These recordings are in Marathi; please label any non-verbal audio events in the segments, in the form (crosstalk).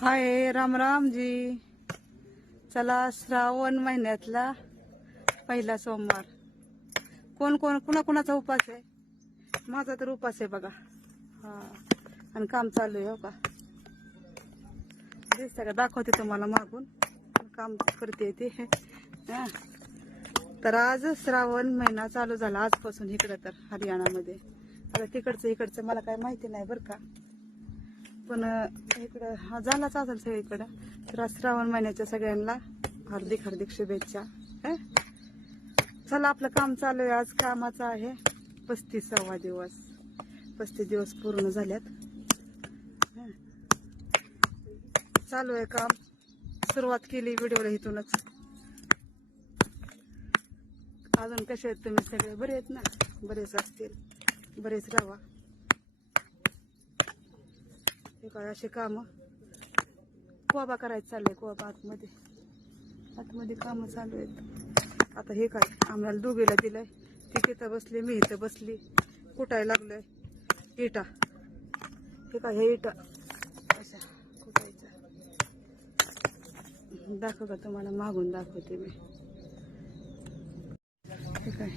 हाय राम राम जी. चला श्रावण महिन्यातला पहिला सोमवार. कोण कोण कुणा कुणाचा उपास आहे? माझा तर उपास आहे बघा. हा आणि काम चालू आहे हो का? दिसतं का? दाखवते तुम्हाला मागून. काम करते ते. तर आज श्रावण महिना चालू झाला आजपासून इकडं तर हरियाणामध्ये. आता तिकडचं इकडचं मला काय माहिती नाही बरं का. पण इकडं हा झालाच असेल सगळीकडं. तर आज श्रावण महिन्याच्या सगळ्यांना हार्दिक हार्दिक शुभेच्छा चला आपलं काम चालू आहे. आज कामाचं आहे पस्तीसावा दिवस. पस्तीस दिवस पूर्ण झाल्यात. चालू आहे काम. सुरुवात केली व्हिडिओला इथूनच. अजून कसे आहेत तुम्ही सगळे? बरे आहेत ना? बरेच असतील. बरेच राहा हे काय असे काम? कोबा करायचं चाललंय कोबा आतमध्ये. आतमध्ये काम चालू आहेत. आता हे काय? आम्हाला दोघेला दिलंय. ती तिथं बसली मी इथं बसली. कुटायला लागलोय? इटा. हे काय? हे इटा. अशा. कुटायच्या दाखव का तुम्हाला? मागून दाखवते मी. हे काय?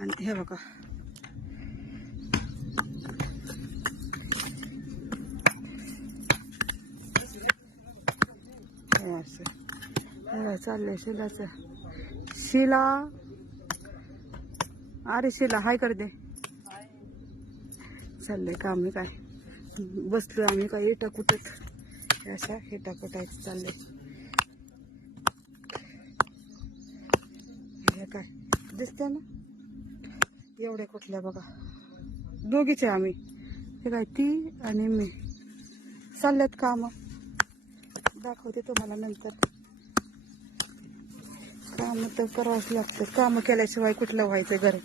आणि हे बघा हे असं हे चाललंय शिलाचं. शिला. अरे शिला हाय कर दे. चाललंय काम आम्ही काय? बसलोय आम्ही काय इटा कुटत अशा हिटा कुटायचं चाललंय काय? दिसतंय ना? एवढ्या कुठल्या बघा. दोघीचे आम्ही. हे काय ती आणि मी. चालल्यात काम. दाखवते तुम्हाला नंतर. कामं तर करावंच लागतं कामं केल्याशिवाय कुठलं व्हायचं घर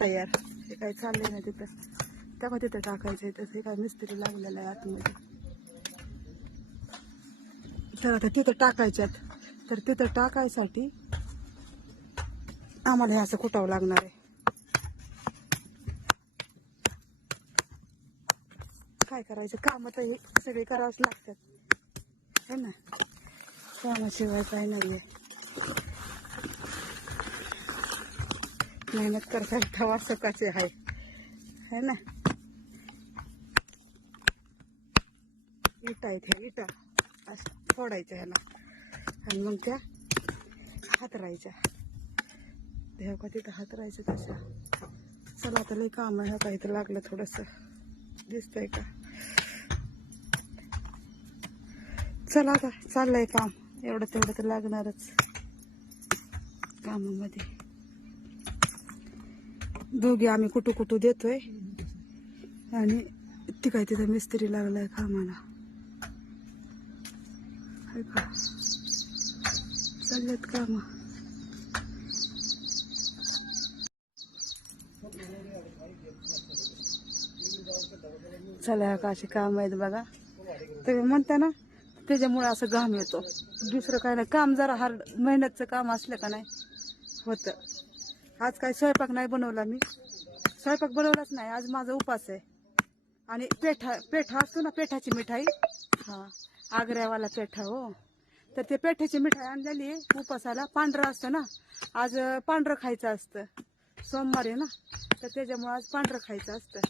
तयार? हे काय चाललंय ना तिथं? तेव्हा तिथं टाकायचंय तसं काय मिस्त्री लागलेलं आहे आतमध्ये. तर आता तिथं टाकायच्यात. तर तिथं टाकायसाठी आम्हाला हे असं कुटावं लागणार आहे. काय करायचं? कामं तर हे सगळे करावंच लागतात. है ना? कामाशिवाय काय आहे मेहनत करता तवा सकाचे आहे. है ना? इटा इथे इटा. असं फोडायच्या ह्याला. आणि मग त्या हातरायच्या. देव का तिथं हातरायचं तशा? चला आता लई काम आहे. का इथं लागलं थोडंसं. दिसतंय का? चला आता चाललंय काम. एवढं तेवढं तर लागणारच कामामध्ये. दोघे आम्ही कुठू कुठू देतोय. आणि ती काय तिथं मिस्त्री लागलाय कामाला. हाय का? चाललेत काम. चला का अशी काम आहेत बघा. तुम्ही म्हणता ना त्याच्यामुळे असं घाम येतो. दुसरं काय नाही काम जरा हार्ड मेहनतचं काम असलं का नाही होतं. आज काय स्वयंपाक नाही बनवला मी. स्वयंपाक बनवलाच नाही. आज माझा उपास आहे. आणि पेठा पेठा असतो ना पेठाची मिठाई. हा आग्र्यावाला पेठा हो. तर ते पेठ्याची मिठाई आणलेली आहे उपासाला. पांढरं असतं ना. आज पांढरं खायचं असतं. सोमवार ना. तर त्याच्यामुळे आज पांढरं खायचं असतं.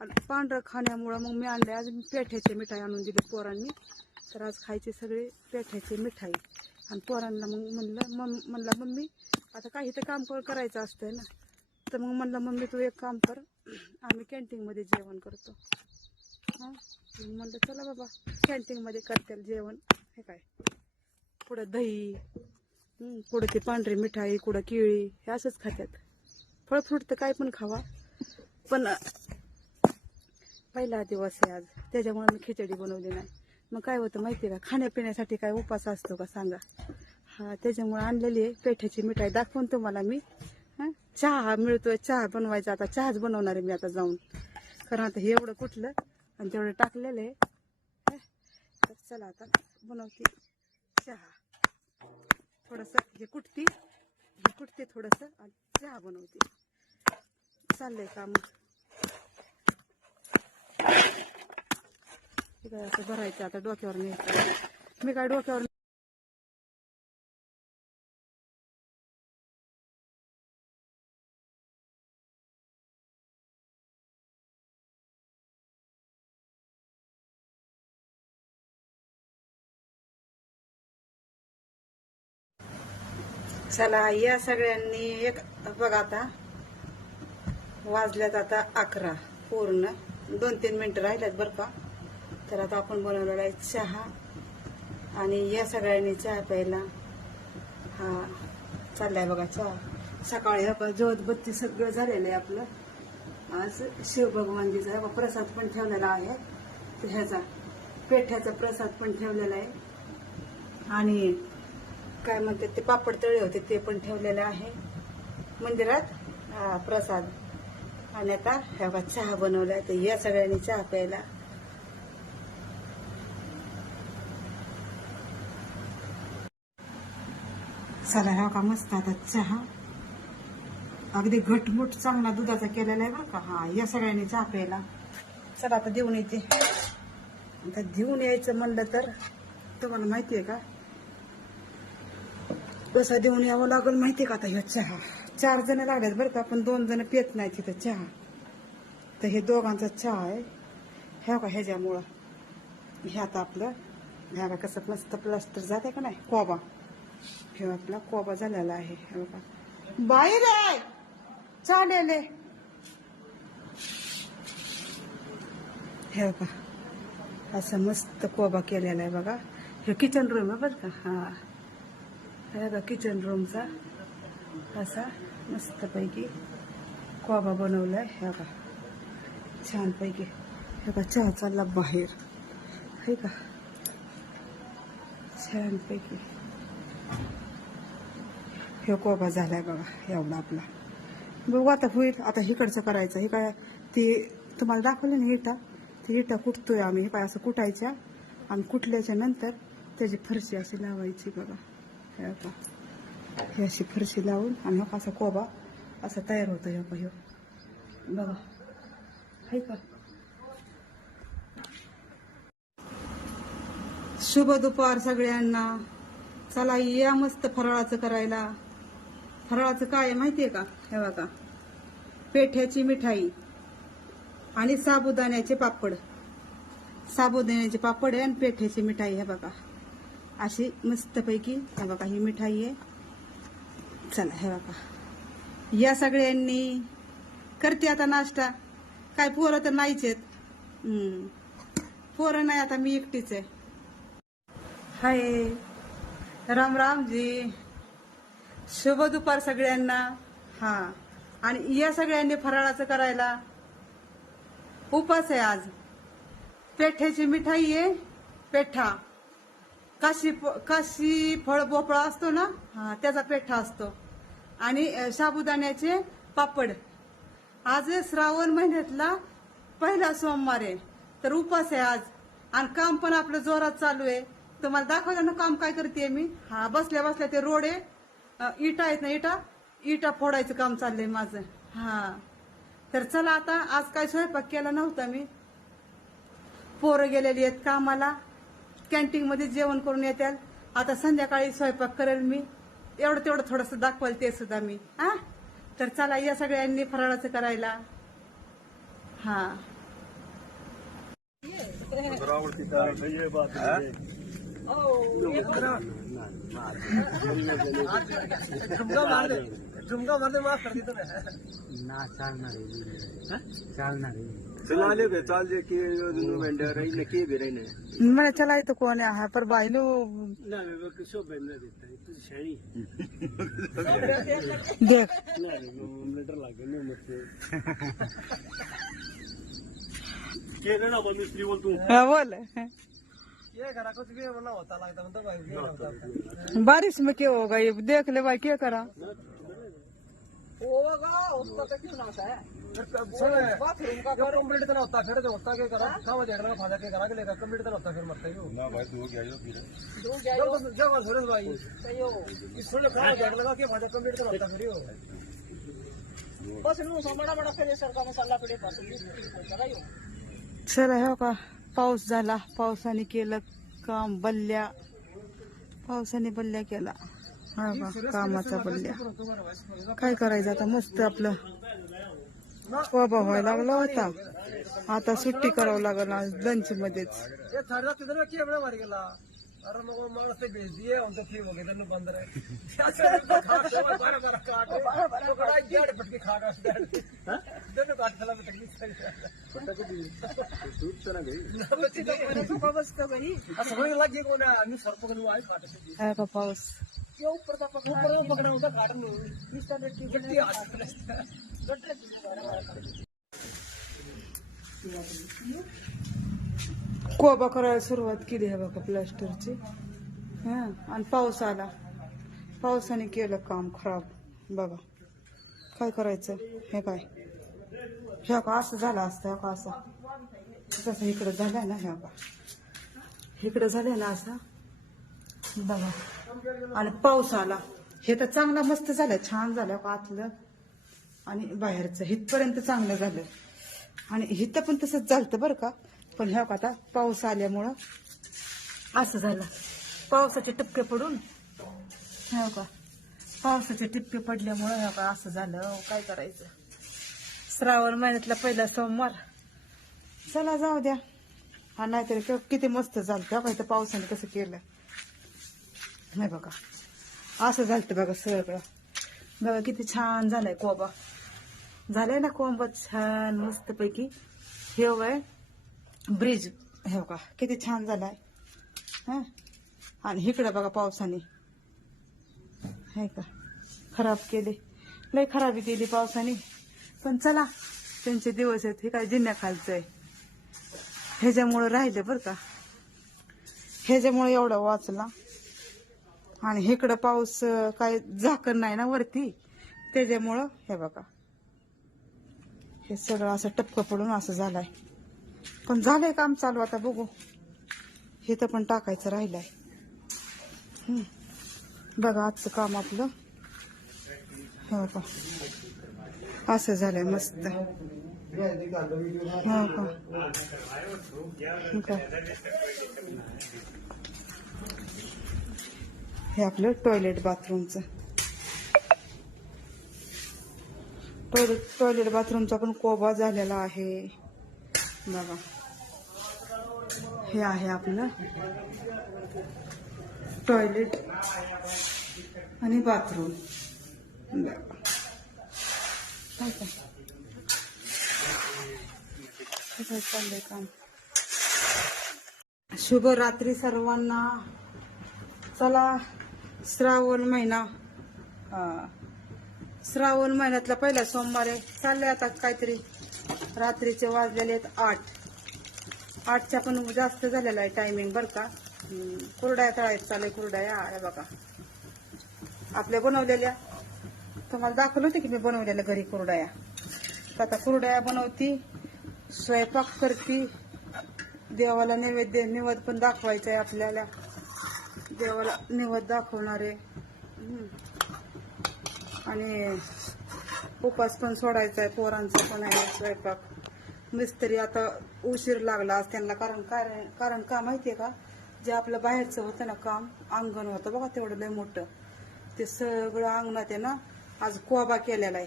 आणि पांढरं खाण्यामुळं मग मी आणले आज पेठ्याची मिठाई आणून दिली पोरांनी. तर आज खायचे सगळे पेठ्याची मिठाई. आणि पोरांना मग म्हणलं मम म्हणलं मम्मी आता काही तर काम कर- करायचं असतंय ना. तर मग म्हणलं मम्मी तू एक काम कर. आम्ही कॅन्टीनमध्ये जेवण करतो. हां? म्हणलं चला बाबा कॅन्टीनमध्ये करते जेवण. हे काय? पुढं दही कुठं ते पांढरी मिठाई कुठं केळी हे असंच खात्यात. फळ फ्रूट तर काय पण खावा. पण पहिला दिवस आहे आज. त्याच्यामुळे मी खिचडी बनवली नाही. मग काय होतं माहिती आहे का? खाण्यापिण्यासाठी काय उपास असतो का सांगा. त्याच्यामुळे आणलेली आहे पेठ्याची मिठाई. दाखवून तुम्हाला मी. हं? चहा मिळतोय चहा बनवायचा. आता चहाच बनवणार आहे मी आता जाऊन. कारण आता हे एवढं कुठलं? आणि तेवढं टाकलेलं आहे. तर चला आता बनवते चहा. थोडंसं हे कुटती. हे कुटते थोडंसं आणि चहा बनवते. चाललंय काम. असं भरायचं आता डोक्यावर न्यायचं मी काय डोक्यावर चला या सगळ्यांनी एक बघा आता वाजल्यात आता अकरा पूर्ण. दोन तीन मिनिटं राहिल्यात बरं का? तर आता आपण बनवलेला आहे चहा. आणि या सगळ्यांनी चहा प्यायला हा चाललाय बघा चहा. सकाळी बघा जोत बत्ती सगळं झालेलं आहे आपलं. आज शिवभगवानजीचा बघा प्रसाद पण ठेवलेला आहे. ह्याचा पेठ्याचा प्रसाद पण ठेवलेला आहे. आणि काय म्हणतात ते पापड तळे होते ते पण ठेवलेले आहे. मंदिरात हा प्रसाद. आणि आता ह्या चहा बनवलाय तर या सगळ्यांनी चहा प्यायला. चला ह्या का मस्त आता चहा. अगदी घटमुट चांगला दुधाचा केलेला आहे बरं का. हा या सगळ्यांनी चहा प्यायला. चला आता देऊन येते. आता देऊन यायचं म्हणलं तर तुम्हाला माहिती आहे का? कसा देऊन यावं लागल माहितीये का आता ह्यो चहा? चार जण लागल्यात बरं का पण दोन जण पित नाही तिथं चहा. तर हे दोघांचा चहा आहे. ह्या का ह्याच्यामुळं. ह्यात आपलं ह्या का कसं मस्त प्लास्टर जाते का नाही? कोबा. हे आपला कोबा झालेला आहे. हे बघा. बाहेर आहे! चालेल. हे बघा. असं मस्त कोबा केलेला आहे बघा. हे किचन रूम आहे बरं का? हा. हे बघा किचन रूमचा असा मस्तपैकी कोबा बनवलाय ह्या बघा छानपैकी. हे बघा चहा चालला बाहेर. हे का? छानपैकी. हे कोबा झालाय बघा एवढा आपला. बघू आता होईल आता हिकडचं करायचं. हे काय ती तुम्हाला दाखवलं ना हिटा ती हिटा कुटतोय आम्ही. हे काय असं कुटायच्या आणि कुटल्याच्या नंतर त्याची फरशी अशी लावायची बघा. हे हे अशी फरशी लावून आणि हा असा कोबा असा तयार होतो ह्या ह्यो बघा हाय का शुभ दुपार सगळ्यांना. चला या मस्त फराळाचं करायला. फराळाचं काय आहे माहितीये का? हे बघा. पेठ्याची मिठाई आणि साबुदाण्याचे पापड. साबुदाण्याचे पापड आहे आणि पेठ्याची मिठाई हे बघा. अशी मस्तपैकी हे बघा ही मिठाई आहे. चला हे बघा. या सगळ्यांनी करते आता नाश्ता. काय पोरं तर नाहीच आहेत. पोरं नाही आता मी एकटीच आहे. हाय. राम राम जी शुभ दुपार सगळ्यांना. हा. आणि या सगळ्यांनी फराळाचं करायला उपास आहे आज. पेठ्याची मिठाई आहे. पेठा. काशी काशी फळ भोपळा असतो ना? हा त्याचा पेठा असतो. आणि साबुदाण्याचे पापड. आज श्रावण महिन्यातला पहिला सोमवार आहे. तर उपास आहे आज. आणि काम पण आपलं जोरात चालू आहे. तुम्हाला दाखवलं ना काम काय करते मी? हा बसल्या बसल्या ते रोड आहे. इटा आहेत ना इटा? इटा फोडायचं काम चाललंय माझं. हा. तर चला आता आज काय स्वयंपाक केला नव्हता मी? पोरं गेलेली आहेत कामाला. कॅन्टीन मध्ये जेवण करून येत्याल. आता संध्याकाळी स्वयंपाक करेल मी. एवढं तेवढं थोडस दाखवाल ते सुद्धा मी. हा तर चला या सगळ्यांनी फराळाचं करायला. हा. (laughs) झुमका मारते माफ कर ना चला बे चाल जे के रही ने के भी रही ने मने चलाई तो कोने है पर भाई ना मैं देता तू देख. ना लागे के ना बोल तू. हां बोल. बारिश में क्या होगा ये देख ले भाई क्या करा. होगा उसका तो क्यों ना है। कंप्लीट तो होता फिर होता क्या करा? खावा झगड़ा फादा के करा के लेगा कंप्लीट तो होता फिर मरता ही ना भाई गया फिर। जो। जो बात सुनो भाई। इस सुनो खावा झगड़ा लगा के फादा कंप्लीट होता फिर हो बस नु बड़ा बड़ा फिर सरकार मसाला पड़े पास चला हो का पाऊस झाला पावसाने केलं काम बल्ल्या। पावसाने बल्ल्या केला हा बा कामाचा बल्ल्या. काय करायचं आता? मस्त आपलं बाबा व्हायला लागला होता. आता सुट्टी करावं लागल लंच मध्येच ये थारदा तिधर में किया बड़ा मार गेला अरे मग माणूस ते भेज दिए उन तो ठीक हो गए तेन बंद रहे बारह बारह काट तो बड़ा गेट पटके खा का तेन काट चला में तकलीफ सही दूध तर ना गई असं होने लग गई कोण आम्ही सरपो करू आहे काट हा का पाऊस के ऊपर का ऊपर वो पकड़ा होता काट में गट्टी हाथ कोबा करायला सुरुवात केली आहे बघा प्लास्टरची हा आणि पाऊस आला. पावसाने केलं काम खराब. बघा काय करायचं? हे काय? ह्या का असं झालं असतं ह्या का असं? तसं इकडं झालं ना ह्या का? इकडं झालं ना असं? बघा. आणि पाऊस आला. हे तर चांगला मस्त झालं छान झालं का आतलं? आणि बाहेरचं हितपर्यंत चांगलं झालं. आणि हिथं पण तसंच झालं बरं का? पण ह्या का आता पाऊस आल्यामुळं असं झालं. पावसाचे टिपके पडून हो का पावसाचे टिपके पडल्यामुळं ह्या का असं झालं. काय करायचं? श्रावण महिन्यातला पहिला सोमवार. चला जाऊ द्या. हा नाहीतरी किती मस्त झालं त्या पाहिजे इथं पावसाने कसं केलं? नाही बघा. असं झालं बघा सगळं. बघा किती छान झालंय कोबा. झालंय ना कोंबा छान मस्त पैकी हे वय ब्रिज. हे का किती छान झालाय. हा? आणि इकडे बघा पावसाने. हे का? खराब केले. लय खराबी केली पावसाने. पण चला त्यांचे दिवस आहेत हे काय जिन्या खालचं आहे. ह्याच्यामुळं राहिले बरं का. ह्याच्यामुळे एवढा वाचला. आणि इकडं पाऊस काय झाकण नाही ना वरती. त्याच्यामुळं हे बघा. हे सगळं असं टपकं पडून असं झालंय. पण झालंय काम चालू आता बघू. हे तर पण टाकायचं राहिलंय. आहे बघा आजचं काम आपलं. हो का? असं झालंय मस्त. हो का? हो का? हे आपलं टॉयलेट बाथरूमचं टॉयलेट टॉयलेट बाथरूमचा पण कोबा झालेला आहे. बघा. हे आहे आपलं. टॉयलेट आणि बाथरूम चाललंय काम? शुभ रात्री सर्वांना. चला श्रावण महिना. श्रावण महिन्यातला पहिला सोमवार आहे. चालले आता काहीतरी. रात्रीचे वाजलेले आहेत आठ. आठच्या पण जास्त झालेला आहे टायमिंग बरं का. कुरड्या तळायचं चालू आहे कुरड्या आळ्या बघा. आपल्या बनवलेल्या तुम्हाला दाखवलं होतं की मी बनवलेल्या घरी कुरड्या. तर आता कुरड्या बनवती स्वयंपाक करती देवाला नैवेद्य निवद पण दाखवायचा आहे आपल्याला. देवाला निवद दाखवणार आहे. आणि उपास पण सोडायचा आहे पोरांचा पण आहे स्वयंपाक. मिस्त्री आता उशीर लागला आज त्यांना. कारण कारण कारण का माहितीये का? जे आपलं बाहेरचं होतं ना काम अंगण होतं बघा तेवढं लय मोठं. ते सगळं अंगणात आहे ना आज कोबा केलेला आहे.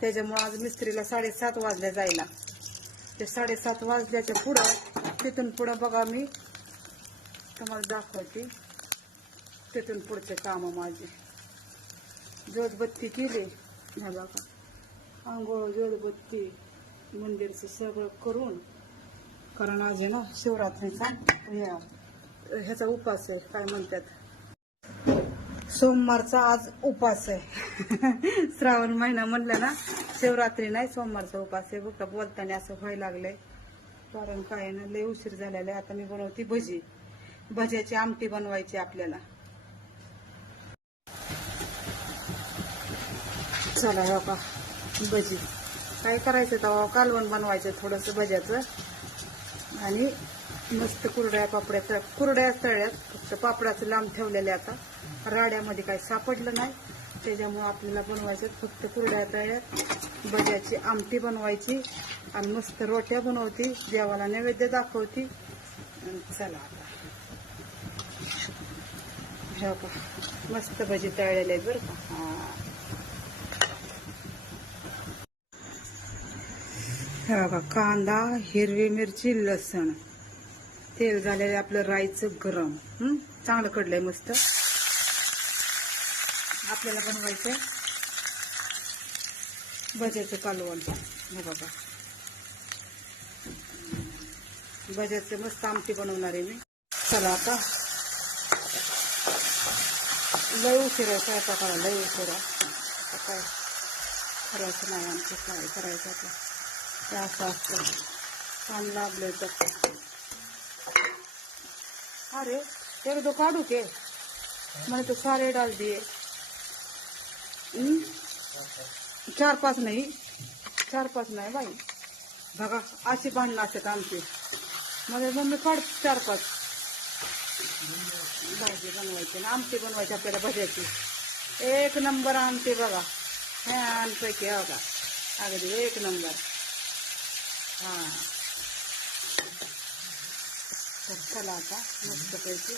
त्याच्यामुळं आज मिस्त्रीला साडेसात वाजल्या जायला. ते साडेसात वाजल्याच्या पुढं तिथून पुढं बघा मी तुम्हाला दाखवते. तिथून पुढचे काम माझे. जोजबत्ती केली. हे बघा. आंघोळ जोजबत्ती मंदिरचं सगळं करून कारण आज आहे ना शिवरात्रीचा ह्याचा उपास आहे काय म्हणतात? सोमवारचा आज उपास आहे. (laughs) श्रावण महिना म्हणलं ना शिवरात्री नाही सोमवारचा उपास आहे. बघा बोलताना असं व्हायला लागलंय. कारण काय आहे ना लय उशीर झालेला आहे. आता मी बनवते भजी. भज्याची आमटी बनवायची आपल्याला. चला बाबा भजी. काय करायचं तेव्हा कालवण बनवायचं थोडंसं भज्याचं. आणि मस्त कुरड्या पापड्या तळ कुरड्या तळ्यात फक्त पापडाचं लांब ठेवलेले आता. राड्यामध्ये काही सापडलं नाही. त्याच्यामुळे आपल्याला बनवायचं फक्त कुरड्या तळ्यात भज्याची आमटी बनवायची. आणि मस्त रोट्या बनवती. देवाला नैवेद्य दाखवती. आणि चला आता. मस्त भजी तळलेले बरं का. हा हे बघा कांदा हिरवी मिरची लसण. तेल झालेलं आपलं राईचं गरम. चांगलं कडलंय मस्त. आपल्याला बनवायचं भज्याचं कालवण. हे बघा. भज्याचं मस्त आमटी बनवणार आहे मी. चला आता. लय उशिरा आहे स्वयंपाकाला लय उशिरा काय करायचं नाही आमचं काय करायचं आता? ते असं असतं काम लागलंय तर अरे एक दो काढू के। मैंने तो सारे डाल दिए। हम्म? चार पाच नहीं। चार पाच नाही बाई बघा अशी भांडणं असतात आमची मध्ये मम्मी काढ चार पाच भाजी बनवायची ना, आमटी बनवायची आपल्याला भज्याची एक नंबर आमटी बघा पैकी हो का अगदी एक नंबर। हा. तर चला आता मस्तपैकी.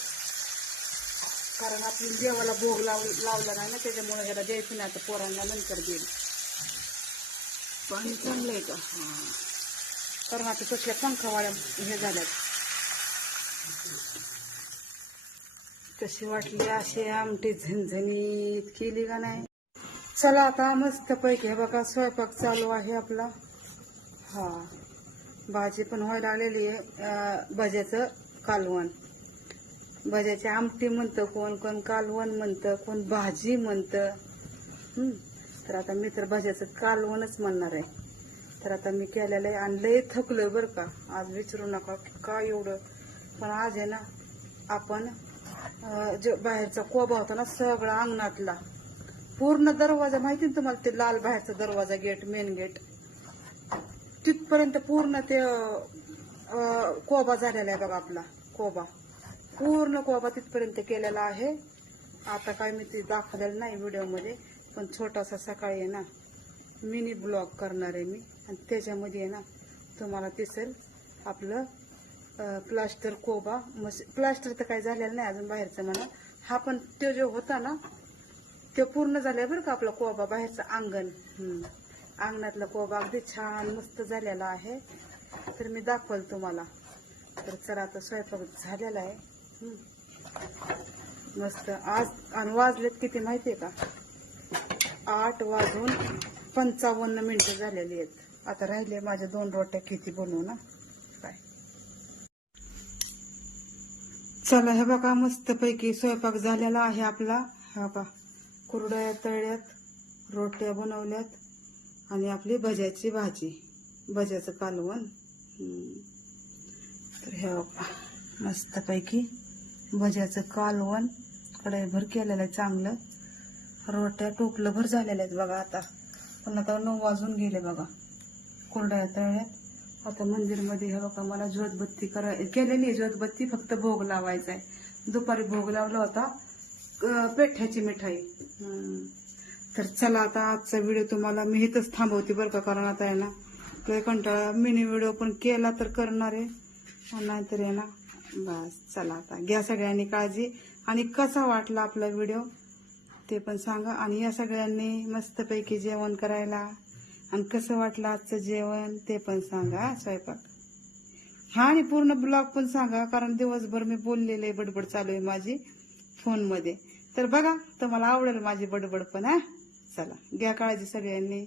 कारण आपण देवाला भोग लाव लावला नाही ना त्याच्यामुळे ह्याला द्यायचं नाही आता पोरांना नंतर देईल. पाणी चांगलं आहे का? हा. कारण आता तसल्या पंखावाळ्या हे झाल्यात. कशी वाटली अशी आमटी झणझणीत केली का नाही? चला आता मस्त पैकी हे बघा स्वयंपाक चालू आहे आपला. हा. भाजी पण व्हायला आलेली आहे. भज्याचं कालवण. भज्याची आमटी म्हणतं कोण कोण कालवण म्हणतं कोण भाजी म्हणतं. तर आता मी तर भज्याचं कालवणच म्हणणार आहे. तर आता मी केलेलं आहे आणि लय थकलोय बरं का. आज विचारू नका का एवढं. पण आज आहे ना आपण जे बाहेरचा कोबा होता ना सगळा अंगणातला पूर्ण दरवाजा माहिती ना तुम्हाला? ते लाल बाहेरचा दरवाजा गेट मेन गेट तिथपर्यंत पूर्ण ते कोबा झालेला आहे बघा आपला कोबा. पूर्ण कोबा तिथपर्यंत केलेला आहे. आता काय मी ते दाखवलेलं नाही व्हिडिओमध्ये पण छोटासा सकाळी आहे ना मिनी ब्लॉग करणार आहे मी. आणि त्याच्यामध्ये आहे ना तुम्हाला दिसेल आपलं प्लास्टर कोबा. मस प्लास्टर तर काही झालेलं नाही अजून बाहेरचं म्हणा. हा पण तो जो होता ना ते पूर्ण झाल्या बरं का आपला कोबा बाहेरचं अंगण. हम्म. अंगणातला कोबा अगदी छान मस्त झालेला आहे. तर मी दाखवल तुम्हाला. तर चला आता स्वयंपाक झालेला आहे. मस्त. आज आणि वाजलेत किती माहितीये का? आठ वाजून पंचावन्न मिनटं झालेली आहेत. आता राहिले माझ्या दोन रोट्या किती बनवू ना? काय चला हे बघा मस्तपैकी स्वयंपाक झालेला आहे आपला. हा बा कुरड्या तळ्यात रोट्या बनवल्यात. आणि आपली भज्याची भाजी भज्याचं कालवण. तर हे बघा मस्तपैकी भज्याचं कालवण कढईभर केलेलं आहे चांगलं. रोट्या टोपलं भर झालेल्या आहेत बघा आता. पण आता नऊ वाजून गेले बघा. कोरड्या तळ्यात. आता मंदिरमध्ये हे बघा मला ज्योतबत्ती कराय केलेली आहे ज्योतबत्ती फक्त भोग लावायचा आहे. दुपारी भोग लावला होता पेठ्याची मिठाई. हम्म. तर चला आता आजचा व्हिडिओ तुम्हाला मी इथंच थांबवते बरं का कारण आता आहे ना लय कंटाळा. मिनी व्हिडिओ पण केला तर करणार आहे. नाहीतर आहे ना बस चला आता. घ्या सगळ्यांनी काळजी. आणि कसा वाटला आपला व्हिडिओ ते पण सांगा. आणि या सगळ्यांनी मस्तपैकी जेवण करायला आणि कसं वाटलं आजचं जेवण ते पण सांगा स्वयंपाक. हा आणि पूर्ण ब्लॉग पण सांगा कारण दिवसभर मी बोललेले बडबड चालू आहे माझी फोनमध्ये. तर बघा तुम्हाला आवडेल माझी बडबड पण हा. चला. घ्या काळजी सगळ्यांनी.